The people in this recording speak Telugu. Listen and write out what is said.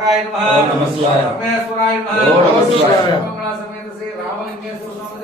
తారకాయ నమః పరమేశ్వరాయ నమః మంగళ సమేత శ్రీ రామలింగేశ్వర స్వామి